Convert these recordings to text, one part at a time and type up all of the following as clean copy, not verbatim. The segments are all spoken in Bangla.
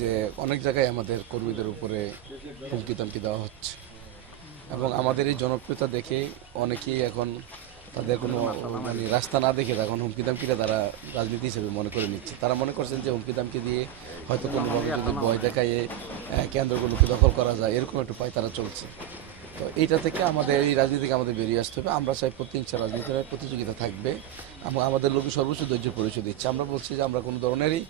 যে অনেক জায়গায় আমাদের কর্মীদের উপরে হুমকি ধমকি দেওয়া হচ্ছে এবং আমাদের এই জনপ্রিয়তা দেখে অনেকেই এখন তাদের কোনো মানে রাস্তা না দেখে এখন হুমকি দামকিটা তারা রাজনীতি হিসেবে মনে করে নিচ্ছে। তারা মনে করছেন যে হুমকি দামকি দিয়ে হয়তো কোনোভাবে যদি ভয় দেখাইয়ে কেন্দ্রগুলোকে দখল করা যায় এরকম একটু পায় তারা চলছে। তো এইটা থেকে আমাদের এই রাজনীতি থেকে আমাদের বেরিয়ে আসতে হবে। আমরা চাই প্রতিহিংসা রাজনীতির প্রতিযোগিতা থাকবে এবং আমাদের লোক সর্বোচ্চ ধৈর্য পরিচয় দিচ্ছে। আমরা বলছি যে আমরা কোনো ধরনেরই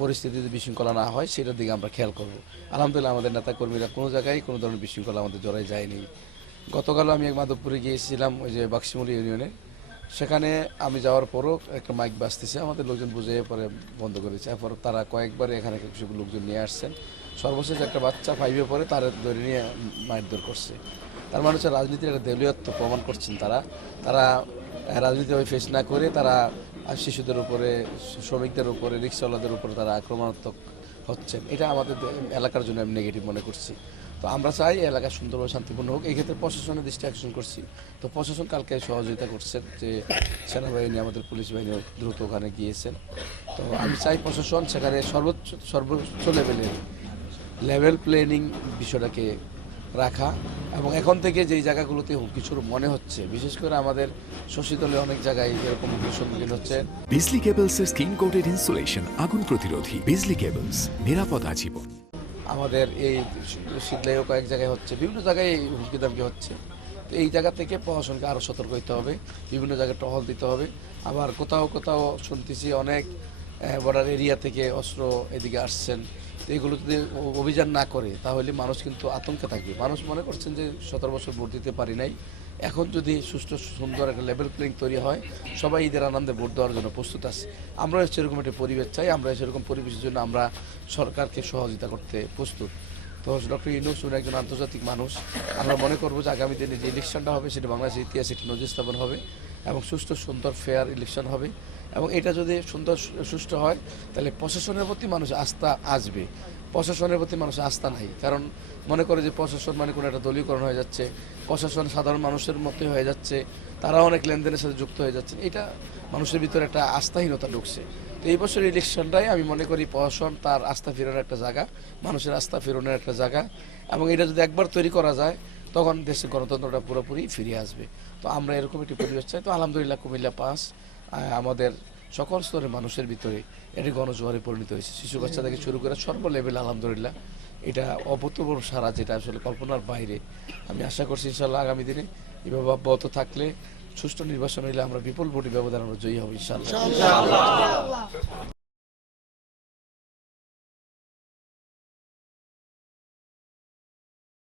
পরিস্থিতিতে বিশৃঙ্খলা না হয় সেটার দিকে আমরা খেয়াল করব। আলহামদুলিল্লাহ আমাদের নেতাকর্মীরা কোনো জায়গায় কোনো ধরনের বিশৃঙ্খলা আমাদের জড়ায় যায়নি। গতকালও আমি এক মাধবপুরে গিয়েছিলাম ওই যে বাক্সিমুলি ইউনিয়নে, সেখানে আমি যাওয়ার পরও একটা মাইক বাজতেছে, আমাদের লোকজন বুঝে পরে বন্ধ করেছে। এরপর তারা কয়েকবার এখানে কিছু লোকজন নিয়ে আসছেন। সর্বশেষ একটা বাচ্চা 5-এ পড়ে তার ধরে নিয়ে মারধর করছে। তার মানে হচ্ছে রাজনীতির একটা দেউলিয়ত্ব প্রমাণ করছেন তারা। তারা রাজনীতিভাবে ফেস না করে তারা শিশুদের উপরে, শ্রমিকদের উপরে, রিক্সাওয়ালাদের উপরে তারা আক্রমণাত্মক হচ্ছেন। এটা আমাদের এলাকার জন্য আমি নেগেটিভ মনে করছি। তো আমরা চাই এলাকা সুন্দরভাবে শান্তিপূর্ণ হোক। এই ক্ষেত্রে প্রশাসনের দৃষ্টি আকর্ষণ করছি। তো প্রশাসন কালকে সহযোগিতা করছেন, যে সেনাবাহিনী আমাদের পুলিশ বাহিনী দ্রুত ওখানে গিয়েছেন। তো আমি চাই প্রশাসন সেখানে সর্বোচ্চ লেভেল প্লেনিং বিষয়টাকে রাখা এবং এখন থেকে যেই জায়গাগুলোতে কিছুর মনে হচ্ছে, বিশেষ করে আমাদের শশীদলে অনেক জায়গায় এরকম হুমকির সম্মুখীন হচ্ছে। বিজলি কেবলসের স্কিন কোটেড ইনসুলেশন আগুন প্রতিরোধী। বিজলি কেবলস, নিরাপদ আজীবন। আমাদের এই শীতলাইও কয়েক জায়গায় হচ্ছে, বিভিন্ন জায়গায় হুমকি দামকি হচ্ছে। তো এই জায়গা থেকে প্রশাসনকে আরও সতর্ক হতে হবে, বিভিন্ন জায়গায় টহল দিতে হবে। আবার কোথাও কোথাও শুনতেছি অনেক বর্ডার এরিয়া থেকে অস্ত্র এদিকে আসছেন। তো এগুলো যদি অভিযান না করে তাহলে মানুষ কিন্তু আতঙ্কে থাকবে। মানুষ মনে করছেন যে 17 বছর ভোট দিতে পারি নাই, এখন যদি সুষ্ঠু সুন্দর একটা লেভেল প্লেইং তৈরি হয়, সবাই ঈদের আনন্দে ভোট দেওয়ার জন্য প্রস্তুত আছে। আমরা সেরকম একটা পরিবেশ চাই, আমরা সেরকম পরিবেশের জন্য আমরা সরকারকে সহযোগিতা করতে প্রস্তুত। তো ডক্টর ইউনূস উনি একজন আন্তর্জাতিক মানুষ। আমরা মনে করবো যে আগামী দিনে যে ইলেকশনটা হবে সেটা বাংলাদেশের ইতিহাসে একটি নজির স্থাপন হবে এবং সুষ্ঠু সুন্দর ফেয়ার ইলেকশন হবে। এবং এটা যদি সুন্দর সুষ্ঠু হয় তাহলে প্রশাসনের প্রতি মানুষ আস্থা আসবে। প্রশাসনের প্রতি মানুষের আস্থা নাই, কারণ মনে করে যে প্রশাসন মানে কোনো একটা দলীয়করণ হয়ে যাচ্ছে, প্রশাসন সাধারণ মানুষের মতোই হয়ে যাচ্ছে, তারা অনেক লেনদেনের সাথে যুক্ত হয়ে যাচ্ছে। এটা মানুষের ভিতরে একটা আস্থাহীনতা ঢুকছে। তো এই বছর ইলেকশনটাই আমি মনে করি প্রশাসন তার আস্থা ফেরানোর একটা জায়গা, মানুষের আস্থা ফেরানোর একটা জায়গা। এবং এটা যদি একবার তৈরি করা যায় তখন দেশের গণতন্ত্রটা পুরোপুরি ফিরে আসবে। তো আমরা এরকম একটি পরিবেশ চাই। তো আলহামদুলিল্লাহ কুমিল্লা পাস আমাদের সকল স্তরের মানুষের ভিতরে এটি গণজোয়ারে পরিণত হয়েছে। শিশু বাচ্চা থেকে শুরু করে সর্ব লেভেল আলহামদুলিল্লাহ এটা অভূতপূর্ব সারা, যেটা আসলে কল্পনার বাইরে। আমি আশা করছি ইনশাল্লাহ আগামী দিনে এভাবে অব্যাহত থাকলে সুষ্ঠু নির্বাচন হইলে আমরা বিপুল ভোটে ব্যবধান আমরা জয়ী হব ইনশাল্লাহ।